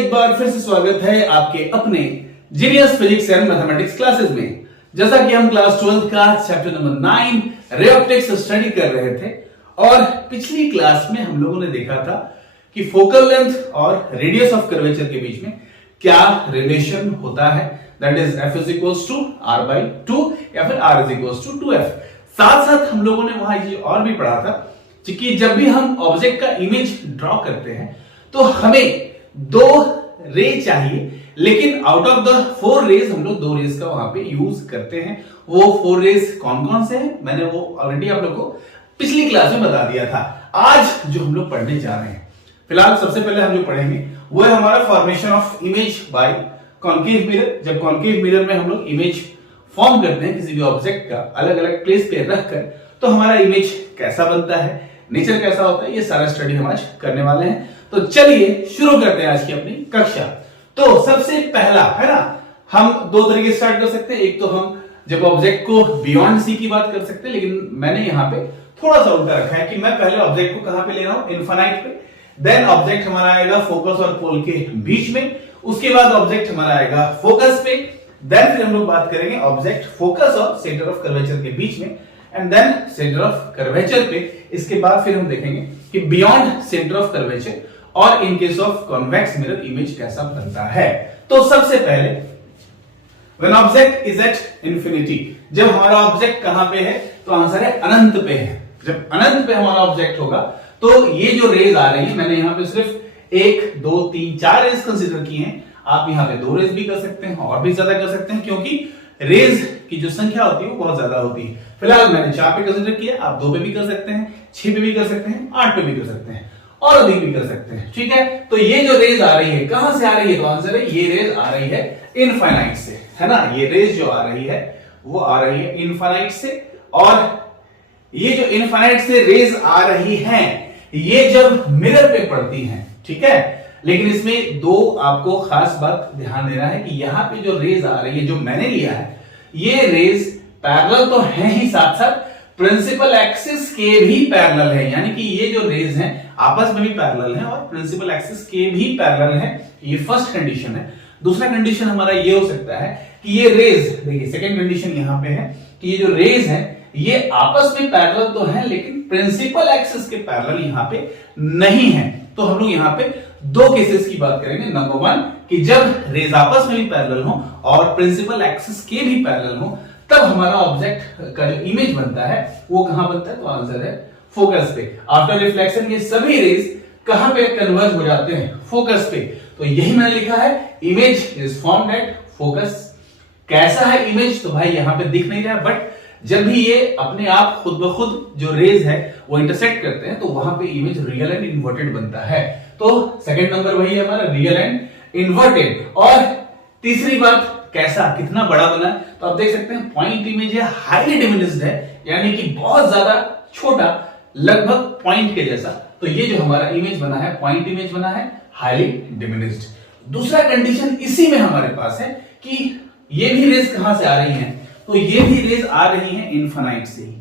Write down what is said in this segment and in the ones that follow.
एक बार फिर से स्वागत है आपके अपने genius physics and mathematics classes में। जैसा कि हम क्लास 12 का chapter number 9 ray optics study कर रहे थे और पिछली क्लास में हम लोगों ने देखा था कि फोकल लेंथ और रेडियस ऑफ कर्वेचर के बीच में क्या रिलेशन होता है, that is f is equals to r by 2 या फिर r is equals to 2f। साथ साथ हम लोगों ने वहां ये और भी पढ़ा था कि जब भी हम ऑब्जेक्ट का इमेज ड्रॉ करते हैं तो हमें दो रे चाहिए, लेकिन आउट ऑफ द 4 रेज हम लोग 2 रेज का वहां पे यूज करते हैं। वो 4 रेज कौन कौन से हैं मैंने वो ऑलरेडी आप लोग को पिछली क्लास में बता दिया था। आज जो हम लोग पढ़ने जा रहे हैं, फिलहाल सबसे पहले हम जो पढ़ेंगे वो है हमारा formation of image by concave mirror. जब कॉन्केव मिरर में हम लोग इमेज फॉर्म करते हैं किसी भी ऑब्जेक्ट का अलग अलग प्लेस पे रखकर, तो हमारा इमेज कैसा बनता है, नेचर कैसा होता है, ये सारा स्टडी हम आज करने वाले हैं। तो चलिए शुरू करते हैं आज की अपनी कक्षा। तो सबसे पहला है ना, हम दो तरीके स्टार्ट कर सकते हैं। एक तो हम जब ऑब्जेक्ट को बियॉन्ड सी की बात कर सकते हैं, लेकिन मैंने यहाँ पे थोड़ा सा उल्टा रखा है कि मैं पहले ऑब्जेक्ट को कहां पे ले रहा हूं, इनफाइनाइट पे, देन ऑब्जेक्ट हमारा आएगा फोकस और पोल के बीच में, उसके बाद ऑब्जेक्ट हमारा आएगा फोकस पे, देन फिर हम लोग बात करेंगे ऑब्जेक्ट फोकस और सेंटर ऑफ कर्वेचर के बीच में, and then centre of curvature पे। इसके बाद फिर हम देखेंगे कि बियॉन्ड सेंटर ऑफ कर्वेचर और in case of convex mirror image कैसा बनता है। तो सबसे पहले when object is at infinity, जब हमारा ऑब्जेक्ट कहां पे है, तो आंसर है अनंत पे है। जब अनंत पे हमारा ऑब्जेक्ट होगा तो ये जो रेज आ रही है, मैंने यहां पे सिर्फ 1 2 3 4 रेज कंसीडर की हैं, आप यहां पे 2 रेज भी कर सकते हैं और भी ज्यादा कर सकते हैं, क्योंकि रेज की जो संख्या होती है वो बहुत ज्यादा होती है। फिलहाल मैंने 4 पे कंसीडर किया, आप 2 पे भी कर सकते हैं, 6 पे भी कर सकते हैं, 8 पे भी कर सकते हैं और अधिक भी कर सकते हैं। ठीक है, तो ये जो रेज आ रही है कहां से आ रही है, तो आंसर है ये रेज आ रही है इनफाइनाइट से, है ना। ये रेज जो आ रही है वो आ रही है इनफाइनाइट से, और ये जो इनफाइनाइट से रेज आ रही हैं ये जब मिरर पे पड़ती हैं, ठीक है, लेकिन इसमें दो आपको खास बात ध्यान देना है कि यहां पे जो रेज आ रही है जो मैंने लिया है, ये रेज पैरेलल तो है ही, साथ साथ प्रिंसिपल एक्सिस के भी पैरेलल है, यानी कि ये जो रेज हैं आपस में भी पैरेलल हैं और प्रिंसिपल एक्सिस के भी पैरेलल हैं। ये फर्स्ट कंडीशन है। दूसरा कंडीशन हमारा ये हो सकता है कि ये रेज, देखिए सेकंड कंडीशन यहां पे है कि ये जो रेज है ये आपस में पैरेलल तो है, लेकिन प्रिंसिपल एक्सिस के पैरेलल यहां पे नहीं है। तो हम लोग यहां पे 2 केसेस की बात करेंगे। नंबर 1 कि जब रेज आपस में भी पैरेलल हो और प्रिंसिपल एक्सिस के भी पैरेलल हो, तब हमारा ऑब्जेक्ट का जो इमेज बनता है वो कहां बनता है, तो आंसर है फोकस पे। आफ्टर रिफ्लेक्शन ये सभी रेज कहां पे कन्वर्ज हो जाते हैं, फोकस पे। तो यही मैंने लिखा है, image is formed at focus. कैसा है इमेज, तो भाई यहां पे दिख नहीं रहा, बट जब भी ये अपने आप खुद ब खुद जो रेज है वो इंटरसेक्ट करते हैं तो वहां पे इमेज रियल एंड इन्वर्टेड बनता है। तो सेकंड नंबर वही है हमारा, रियल एंड इन्वर्टेड। और तीसरी बात, कैसा, कितना बड़ा बना है, तो आप देख सकते हैं पॉइंट इमेज है, हाईली डिमिनिश्ड है, यानी कि बहुत ज्यादा छोटा, लगभग पॉइंट के जैसा। तो ये जो हमारा इमेज बना है, पॉइंट इमेज बना है, हाईली डिमिनिश्ड। दूसरा कंडीशन इसी में हमारे पास है कि ये भी रेज कहां से आ रही हैं, तो ये भी रेज आ रही हैं इनफाइनाइट से ही,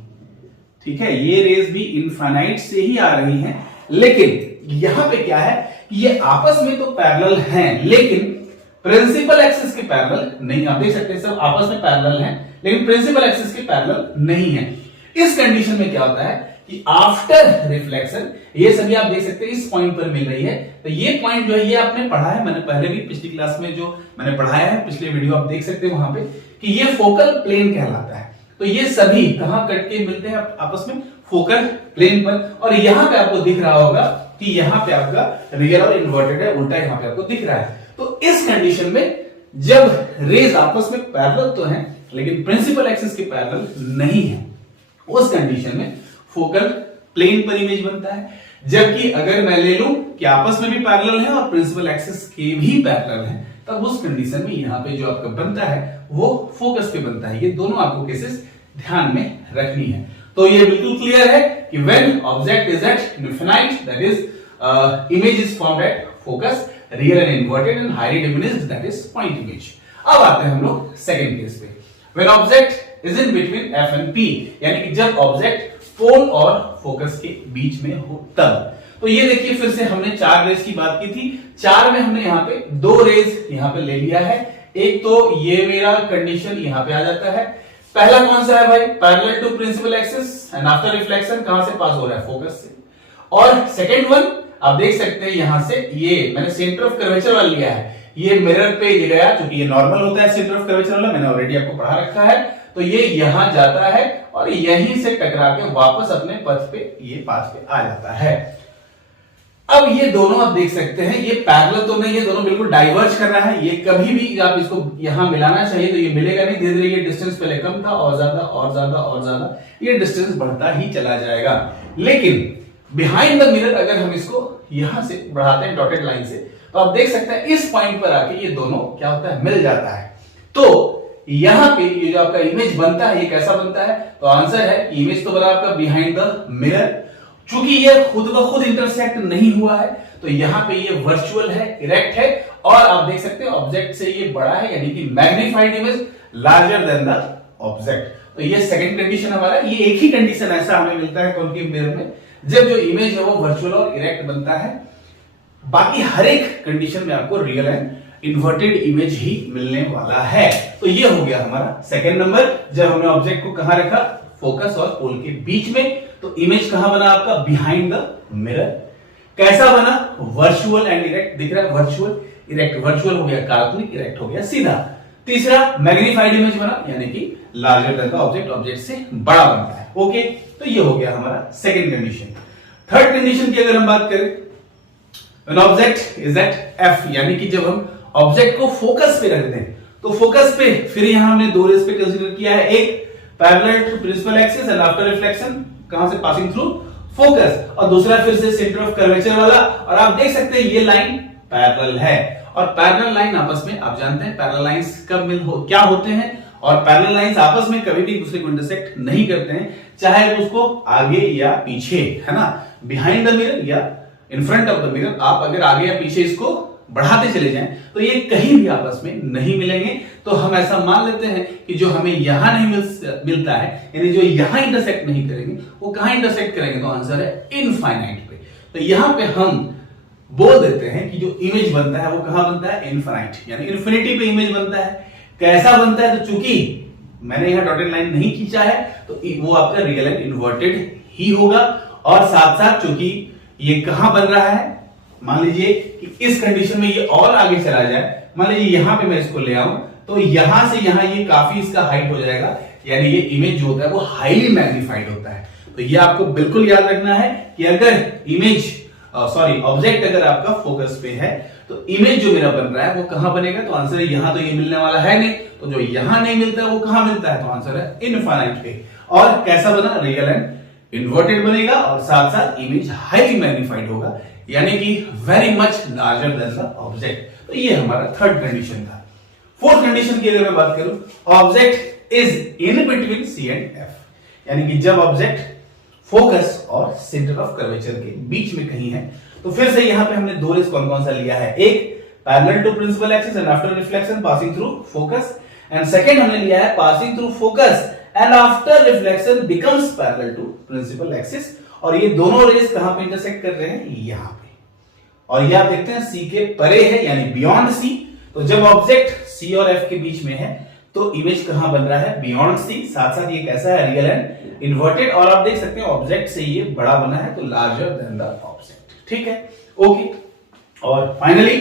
ठीक है, ये रेज भी इनफाइनाइट से ही आ रही हैं, लेकिन यहां पे क्या है कि ये आपस में तो पैरेलल हैं, लेकिन प्रिंसिपल एक्सिस के पैरेलल नहीं। आप देख सकते हैं सब आपस में पैरेलल हैं, लेकिन प्रिंसिपल एक्सिस के पैरेलल नहीं है। इस कंडीशन में क्या होता है कि आफ्टर रिफ्लेक्शन ये सभी आप देख सकते हैं इस पॉइंट पर मिल रही है। तो ये पॉइंट जो है ये आपने पढ़ा है, मैंने पहले भी पिछली क्लास में जो मैंने पढ़ाया है, पिछले वीडियो आप देख सकते हैं वहां पे, कि ये फोकल प्लेन कहलाता है। तो ये सभी कहां कट के मिलते हैं आपस में, फोकल प्लेन पर। और यहां पे आपको दिख रहा होगा कि यहां पे आपका रियल और इन्वर्टेड है, उल्टा यहां पे आपको दिख रहा है। तो इस कंडीशन में जब रेज आपस में पैरेलल तो हैं लेकिन प्रिंसिपल एक्सिस के पैरेलल नहीं है, उस कंडीशन में फोकल प्लेन पर इमेज बनता है। जबकि अगर मैं ले लूं कि आपस में भी पैरेलल है और प्रिंसिपल एक्सिस के भी पैरेलल है, तब उस कंडीशन में यहां पे जो आपका बनता है वो फोकस पे बनता है। ये दोनों आपको केसेस ध्यान में रखनी है। तो ये बिल्कुल क्लियर है कि when object is at infinite, that is image is formed at focus, real and inverted and highly diminished, that is point image. अब आते हैं हम लोग सेकंड केस पे, when object is in between F and P, यानी कि जब object पोल और फोकस के बीच में हो तब। तो ये देखिए फिर से हमने 4 रेज की बात की थी, 4 में हमने यहाँ पे 2 रेज यहाँ पे ले लिया है। एक तो ये मेरा कंडीशन यहाँ पे आ जाता है। पहला कौन सा है भाई, parallel to principal axis and after reflection कहां से पास हो रहा है, फोकस से। और सेकेंड वन आप देख सकते हैं यहां से, ये मैंने सेंटर ऑफ कर्वेचर वाला लिया है, ये मिरर पे ये गया, क्योंकि ये नॉर्मल होता है सेंटर ऑफ कर्वेचर वाला, मैंने ऑलरेडी आपको पढ़ा रखा है। तो ये यहां जाता है और यहीं से टकरा के वापस अपने पथ पे ये पास पे आ जाता है। अब ये दोनों आप देख सकते हैं, ये पैरेलल तो नहीं, ये दोनों बिल्कुल डाइवर्ज कर रहा है। ये कभी भी आप इसको यहां मिलाना चाहिए तो ये मिलेगा नहीं, धीरे धीरे ये डिस्टेंस पहले कम था और ज्यादा और ज्यादा और ज्यादा ये डिस्टेंस बढ़ता ही चला जाएगा। लेकिन बिहाइंड द मिरर अगर हम इसको यहां से बढ़ाते हैं डॉटेड लाइन से, तो आप देख सकते हैं इस पॉइंट पर आके ये दोनों क्या होता है, मिल जाता है। तो यहां पे ये जो आपका इमेज बनता है ये कैसा बनता है, तो आंसर है इमेज तो बना आपका बिहाइंड द मिरर। चूंकि ये खुद ब खुद इंटरसेक्ट नहीं हुआ है तो यहां पे ये वर्चुअल है, इरेक्ट है, और आप देख सकते हैं ऑब्जेक्ट से ये बड़ा है, यानी कि magnified image larger than the object. तो ये सेकंड कंडीशन हमारा, ये एक ही कंडीशन ऐसा हमें मिलता है कॉन्केव मिरर में, जब जो इमेज है वो वर्चुअल और इरेक्ट बनता है। बाकी हर एक कंडीशन में आपको रियल एंड इन्वर्टेड इमेज ही मिलने वाला है। तो ये हो गया हमारा सेकंड नंबर, जब हमने ऑब्जेक्ट को कहां रखा, फोकस और पोल के बीच में, तो इमेज कहां बना आपका, बिहाइंड द मिरर। कैसा बना, वर्चुअल एंड इरेक्ट, दिख रहा है वर्चुअल इरेक्ट, वर्चुअल हो गया काल्पनिक, इरेक्ट हो गया सीधा। तीसरा मैग्नीफाइड इमेज बना, यानी कि larger than the object, object से बड़ा बनता है। ओके, तो ये हो गया हमारा सेकंड कंडीशन। थर्ड कंडीशन की अगर हम बात करें, when object is at F, यानी कि जब हम ऑब्जेक्ट को फोकस पे रख दें, तो फोकस पे फिर यहां हमने 2 रेज पे कंसीडर किया है, एक parallel to principal axis and after reflection कहां से, पासिंग थ्रू फोकस, और दूसरा फिर से सेंटर ऑफ कर्वेचर वाला। और आप देख सकते हैं ये लाइन पैरेलल है, और पैरेलल लाइन आपस में आप जानते हैं पैरेलल लाइंस कब क्या होते हैं, और पैरेलल लाइंस आपस में कभी भी एक दूसरे को इंटरसेक्ट नहीं करते हैं, चाहे उसको आगे या पीछे, है ना, बिहाइंड द मिरर या in front of the mirror, आप अगर आगे या पीछे इसको बढ़ाते चले जाएं तो ये कहीं भी आपस में नहीं मिलेंगे। तो हम ऐसा मान लेते हैं कि जो हमें यहां नहीं मिलता है, यानी जो यहां इंटरसेक्ट नहीं करेंगे वो कहां इंटरसेक्ट करेंगे, तो आंसर है इनफाइनाइट पे। तो यहां पे हम बोल देते हैं कि जो इमेज बनता है वो कहां बनता है, इनफाइनाइट, यानी इन्फिनिटी पे इमेज बनता है। कैसा बनता है, तो चूंकि मैंने यहां डॉटेड लाइन नहीं खींचा है तो वो आपका रियल एंड इन्वर्टेड ही होगा। और साथ साथ चूंकि ये कहां बन रहा है, मान लीजिए कि इस कंडीशन में ये और आगे चला जाए, मान लीजिए यहां पे मैं इसको ले आऊं तो यहां से यहां ये काफी इसका हाइट हो जाएगा, यानी ये इमेज जो होता है वो हाईली मैग्नीफाइड होता है। तो ये आपको बिल्कुल याद रखना है कि अगर इमेज ऑब्जेक्ट अगर आपका फोकस पे है तो इमेज जो मेरा बन रहा है वो कहां बनेगा, तो आंसर है यहां, तो ये मिलने वाला है नहीं, तो जो यहां नहीं मिलता है वो कहां मिलता है, तो आंसर है इनफाइनाइट पे। और कैसा बना, रियल एंड इन्वर्टेड बनेगा, और साथ साथ इमेज हाईली मैग्नीफाइड होगा, यानी कि very much larger than the object. तो ये हमारा थर्ड कंडीशन था। फोर्थ कंडीशन की अगर मैं बात करूं, object is in between C and F, यानी कि जब ऑब्जेक्ट फोकस और सेंटर ऑफ कर्वेचर के बीच में कहीं है, तो फिर से यहां पे हमने 2 रेज कौन कौन सा लिया है, एक parallel to principal axis and after reflection passing through focus, and second हमने लिया है passing through focus and after reflection becomes parallel to principal axis. और ये दोनों रेज कहां पे इंटरसेक्ट कर रहे हैं, यहां पे, और ये आप देखते हैं सी के परे है, यानी बियॉन्ड सी। तो जब ऑब्जेक्ट सी और एफ के बीच में है तो इमेज कहां बन रहा है, बियॉन्ड सी। साथ साथ ये कैसा है, रियल एंड इन्वर्टेड, और आप देख सकते हैं ऑब्जेक्ट से ये बड़ा बना है तो लार्जर देन द ऑब्जेक्ट। ठीक है, ओके। और फाइनली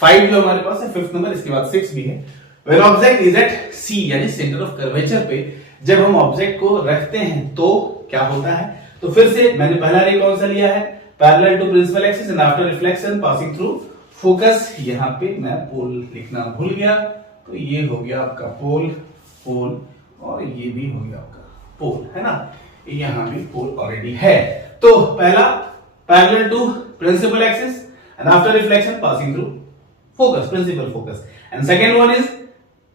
5 जो हमारे पास है, 5th नंबर, इसके बाद 6 भी है। व्हेन ऑब्जेक्ट इज एट सी, यानी सेंटर ऑफ कर्वेचर पे जब हम ऑब्जेक्ट को रखते हैं तो क्या होता है, तो फिर से मैंने पहला रे कौन सा लिया है, parallel to principal axis and after reflection passing through focus. यहां पे मैं पोल लिखना भूल गया, तो ये हो गया आपका पोल, और ये भी हो गया आपका पोल, है ना, यहां भी पोल ऑलरेडी है। तो पहला parallel to principal axis and after reflection passing through focus, principal focus, and second one is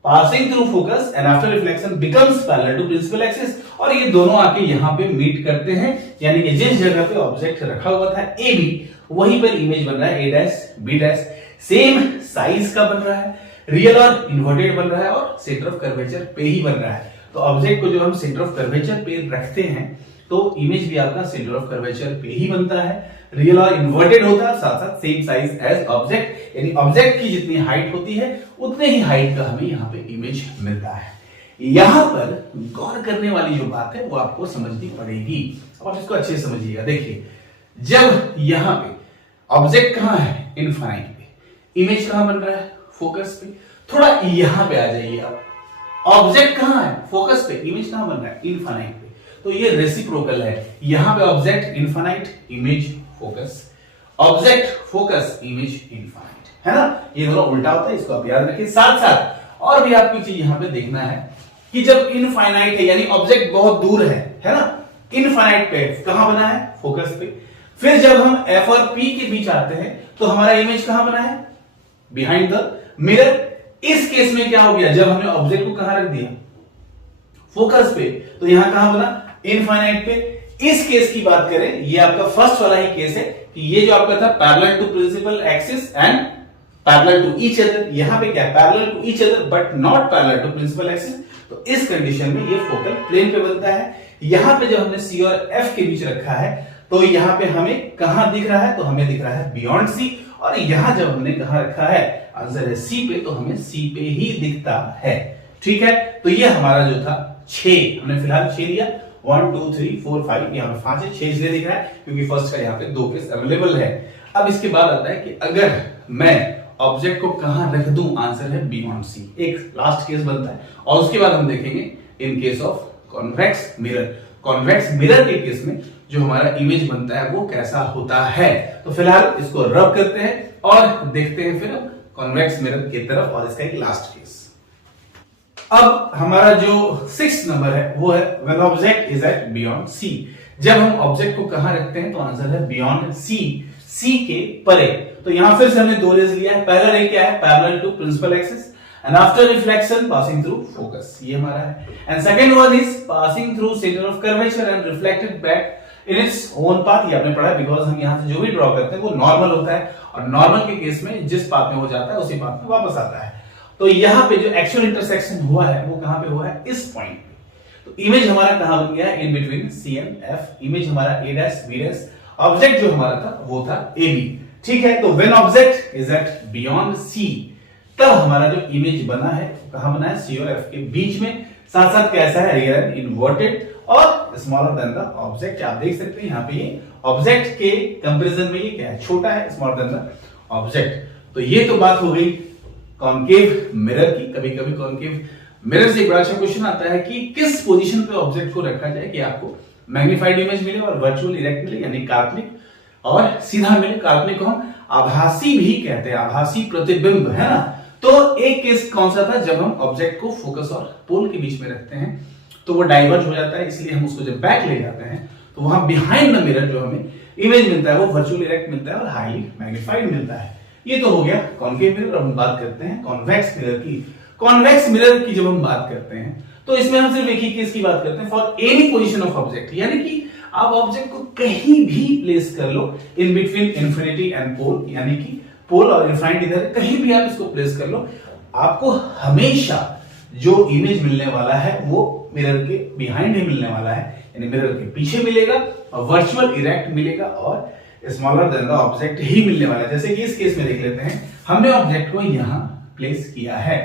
passing through focus and after reflection becomes parallel to principal axis। और ये दोनों आके यहां पे मीट करते हैं, यानी कि जिस जगह पे ऑब्जेक्ट रखा हुआ था ए बी, वहीं पर इमेज बन रहा है A dash B dash, same size का बन रहा है, रियल और इन्वर्टेड बन रहा है, और सेंटर ऑफ कर्वेचर पे ही बन रहा है। तो ऑब्जेक्ट को जब हम सेंटर ऑफ कर्वेचर पे रखते हैं तो इमेज भी आपका सेंटर ऑफ कर्वेचर पे ही बनता है, रियल और इन्वर्टेड होता है, साथ साथ सेम साइज एज ऑब्जेक्ट, यानी ऑब्जेक्ट की जितनी हाइट होती है उतने ही हाइट का हमें यहाँ पे इमेज मिलता है। यहां पर गौर करने वाली जो बात है वो आपको समझनी पड़ेगी। अब आप इसको अच्छे से समझिएगा। देखिए, जब यहां पे ऑब्जेक्ट कहां है, इनफाइनाइट पे, इमेज कहां बन रहा है, फोकस पे। थोड़ा यहां पे आ जाइए आप, ऑब्जेक्ट कहां है, फोकस पे, इमेज कहां बन रहा है, इनफाइनाइट पे। तो ये रेसिप्रोकल है, यहां पे object infinite, image focus, object focus, image infinite, है ना। ये दोनों उल्टा होता है, इसको आप याद रखिए। साथ साथ और भी आपको चीज यहां पे देखना है कि जब इनफाइनाइट है यानी ऑब्जेक्ट बहुत दूर है ना, इनफाइनाइट पे कहां बना है, फोकस पे। फिर जब हम एफ और पी के बीच आते हैं तो हमारा इमेज कहां बना है, बिहाइंड द मिरर। इस केस में क्या हो गया, जब हमने ऑब्जेक्ट को कहां रख दिया, फोकस पे, तो यहां कहां बना, इनफाइनाइट पे। इस केस की बात करें, ये आपका फर्स्ट वाला ही केस है कि ये जो आपका था parallel to principal axis and parallel to each other, यहां पे क्या, parallel to each other but not parallel to principal axis. तो इस कंडीशन में ये फोकल प्लेन पे बनता है। यहां पे जब हमने सी और एफ के बीच रखा है तो यहां पे हमें कहां दिख रहा है, तो हमें दिख रहा है बियॉन्ड सी। और यहां जब हमने कहां रखा है, आंसर है सी पे, तो हमें सी पे ही दिखता है। ठीक है, तो ये हमारा जो था 6, हमने फिलहाल 6 लिया, 1 2 3 4 5, यहां पे 5 है, 6 इसलिए दिख रहा है क्योंकि फर्स्ट का यहां पे 2 केस अवेलेबल है। अब इसके बाद आता है कि अगर मैं ऑब्जेक्ट को कहां रख दूं, आंसर है बियॉन्ड सी, एक लास्ट केस बनता है। और उसके बाद हम देखेंगे in case of convex mirror, convex mirror के केस में जो हमारा इमेज बनता है वो कैसा होता है। तो फिलहाल इसको रब करते हैं और देखते हैं फिर कॉन्वेक्स मिरर की तरफ और इसका एक लास्ट केस। अब हमारा जो 6 नंबर है वो है when object is at beyond C. जब हम ऑब्जेक्ट को कहां रखते हैं तो आंसर है बियॉन्ड सी, सी के परे। तो यहां फिर से हमने 2 रेज लिया है। पहला रे क्या है, parallel to principal axis and after reflection passing through focus, ये हमारा है। and second one is passing through center of curvature and reflected back in its own path, ये आपने पढ़ा है बिकॉज हम यहाँ से जो भी ड्रॉ करते हैं वो नॉर्मल होता है और नॉर्मल के केस में जिस पाथ में हो जाता है उसी पाथ में वापस आता है। तो यहाँ पे जो एक्चुअल इंटरसेक्शन हुआ है वो कहां पे हुआ है, इस पॉइंट पे। तो इमेज हमारा कहां बन गया है, in between C and F, image हमारा A dash B dash, object जो हमारा था वो था ए बी। ठीक है, तो when object is at beyond C, तब हमारा जो इमेज बना है कहां बना है, सी और एफ के बीच में। साथ साथ कैसा है, रियल एंड इन्वर्टेड और स्मॉलर देन द ऑब्जेक्ट। आप देख सकते हैं यहाँ पे ये ऑब्जेक्ट के कंपैरिजन में ये क्या है, छोटा है, स्मॉलर देन द ऑब्जेक्ट। तो ये तो बात हो गई कॉन्केव मिरर की। कभी कभी कॉन्केव मिरर से बड़ा अच्छा क्वेश्चन आता है कि किस पोजीशन पे ऑब्जेक्ट को रखा जाए कि आपको मैग्नीफाइड इमेज मिले और वर्चुअल इरेक्ट मिले, यानी काल्पनिक और सीधा मिले। काल्पनिक को हम आभासी भी कहते हैं, आभासी प्रतिबिंब, है ना। तो एक केस कौन सा था, जब हम ऑब्जेक्ट को फोकस और पोल के बीच में रखते हैं तो वो डाइवर्ज हो जाता है, इसलिए हम उसको जब बैक ले जाते हैं तो वहां बिहाइंड द मिरर जो हमें इमेज मिलता है वो वर्चुअल इरेक्ट मिलता है और हाईली मैग्नीफाइड मिलता है। ये तो हो गया कॉन्केव मिरर। अब हम बात करते हैं कॉन्वेक्स मिरर की। कॉन्वेक्स मिरर की जब हम बात करते हैं तो इसमें हम सिर्फ एक ही केस की बात करते हैं, for any position of object, यानी कि आप ऑब्जेक्ट को कहीं भी प्लेस कर लो in between infinity and pole, यानी कि पोल और इनफाइनाइट इधर कहीं भी आप इसको प्लेस कर लो, आपको हमेशा जो इमेज मिलने वाला है वो मिरर के बिहाइंड ही मिलने वाला है, यानी मिरर के पीछे मिलेगा और वर्चुअल इरेक्ट मिलेगा और स्मॉलर देन द ऑब्जेक्ट ही मिलने वाला है। जैसे कि इस केस में देख लेते हैं, हमने ऑब्जेक्ट को यहां प्लेस किया है।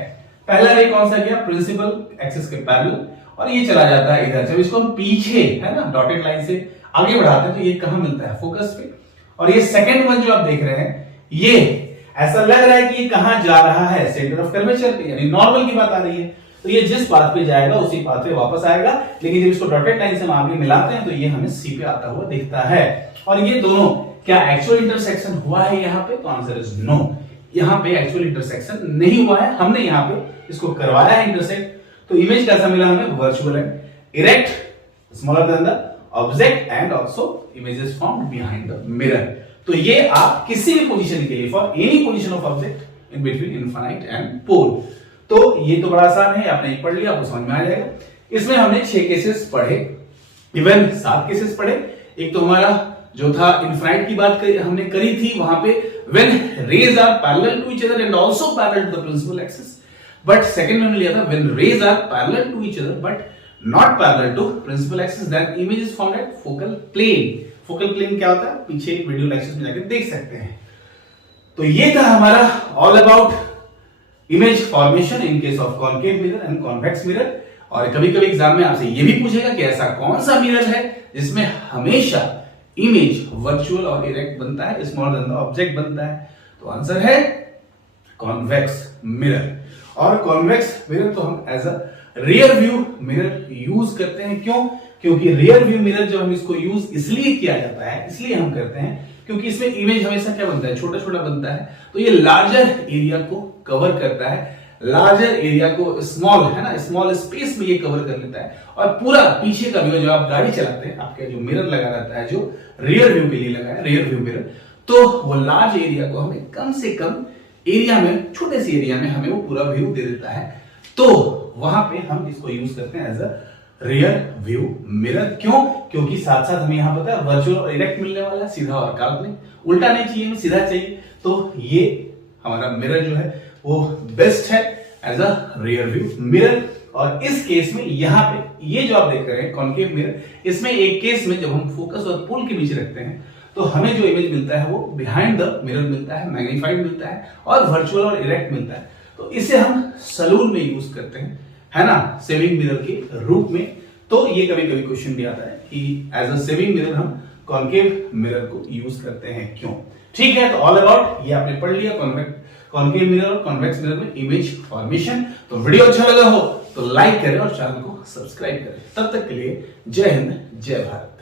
पहला रे कौन सा गया, प्रिंसिपल एक्सिस के पैरेलल, और ये चला जाता है इधर। जब इसको हम पीछे, है ना, डॉटेड लाइन से आगे बढ़ाते हैं तो ये कहां मिलता है, फोकस पे। और ये सेकंड वन जो आप देख रहे हैं, ये ऐसा लग रहा है कि ये कहां जा रहा है, सेंटर ऑफ कर्वेचर पे, यानी नॉर्मल की बात आ रही है। तो ये जिस पाथ पे जाएगा उसी पाथ पे वापस आएगा, लेकिन जब इसको डॉटेड लाइन से हम आगे मिलाते हैं तो ये हमें सी पे आता हुआ दिखता है। और ये दोनों क्या एक्चुअल इंटरसेक्शन हुआ है यहाँ पे, तो आंसर इज नो। यहाँ पे एक्चुअल इंटरसेक्शन नहीं हुआ है, हमने यहाँ पे इसको करवाया है इंटरसेक्ट। तो इमेज कैसा मिला हमें, virtual and erect, smaller than the object and also image is found behind the mirror. तो ये आप किसी भी पोजीशन के लिए, for any position of object in between infinite and pole. तो ये तो बड़ा आसान है, आपने पढ़ लिया, आपको समझ में आ जाएगा। इसमें हमने 6 केसेस पढ़े, इवन 7 केसेस पढ़े। एक तो हमारा जो था इनफाइनाइट की बात हमने करी थी, वहां पे when rays are parallel to each other and also parallel to the principal axis. But second में हमने लिया था when rays are parallel to each other but not parallel to principal axis, then image is formed at focal plane. Focal plane क्या होता है, पीछे video lectures में जाकर देख सकते हैं। तो ये था हमारा all about image formation in case of concave mirror and convex mirror. और कभी कभी एग्जाम में आपसे ये भी पूछेगा कि ऐसा कौन सा मिरर है जिसमें हमेशा इमेज वर्चुअल और इरेक्ट बनता है, स्मॉलर देन द ऑब्जेक्ट बनता है। तो आंसर है कॉन्वेक्स मिरर। और कॉन्वेक्स मिरर तो हम as a rear view mirror use करते हैं। क्यों? क्योंकि रियर व्यू मिरर जब हम इसको यूज इसलिए किया जाता है, इसलिए हम करते हैं क्योंकि इसमें इमेज हमेशा क्या बनता है, छोटा छोटा बनता है। तो ये लार्जर एरिया को कवर करता है, लार्जर एरिया को स्मॉल है ना, स्मॉल स्पेस में ये कवर कर लेता है। और पूरा पीछे का व्यू, जो आप गाड़ी चलाते हैं, आपका जो मिरर लगा रहता है, जो रियर व्यू के लिए लगा है, रियर व्यू मिरर, तो वो लार्ज एरिया को हमें कम से कम एरिया में, छोटे से एरिया में हमें वो पूरा व्यू दे देता है। तो वहां पे हम इसको यूज करते हैं as a rear view mirror. क्यों? क्योंकि साथ साथ हमें यहां पता है वर्चुअल और इरेक्ट मिलने वाला है, सीधा और काल्पनिक। उल्टा नहीं चाहिए, हमें सीधा चाहिए। तो ये हमारा मिरर जो है वो बेस्ट है as a rear view mirror. और इस केस में यहां पे ये जो आप देख रहे हैं कॉन्केव मिरर, इसमें एक केस में जब हम फोकस और पोल के बीच रखते हैं तो हमें जो इमेज मिलता है वो बिहाइंड द मिरर मिलता है, मैग्नीफाइड मिलता है और वर्चुअल और इरेक्ट मिलता है। तो इसे हम सलून में यूज करते हैं, है ना, सेविंग मिरर के रूप में। तो ये कभी कभी क्वेश्चन भी आता है कि एज अ सेविंग मिरर हम कॉन्केव मिरर को यूज करते हैं, क्यों? ठीक है, तो ऑल अबाउट ये आपने पढ़ लिया कॉन्केव मिरर और कॉन्वेक्स मिरर में इमेज फॉर्मेशन। तो वीडियो अच्छा लगा हो तो लाइक करें और चैनल को सब्सक्राइब करें। तब तक के लिए जय हिंद, जय भारत।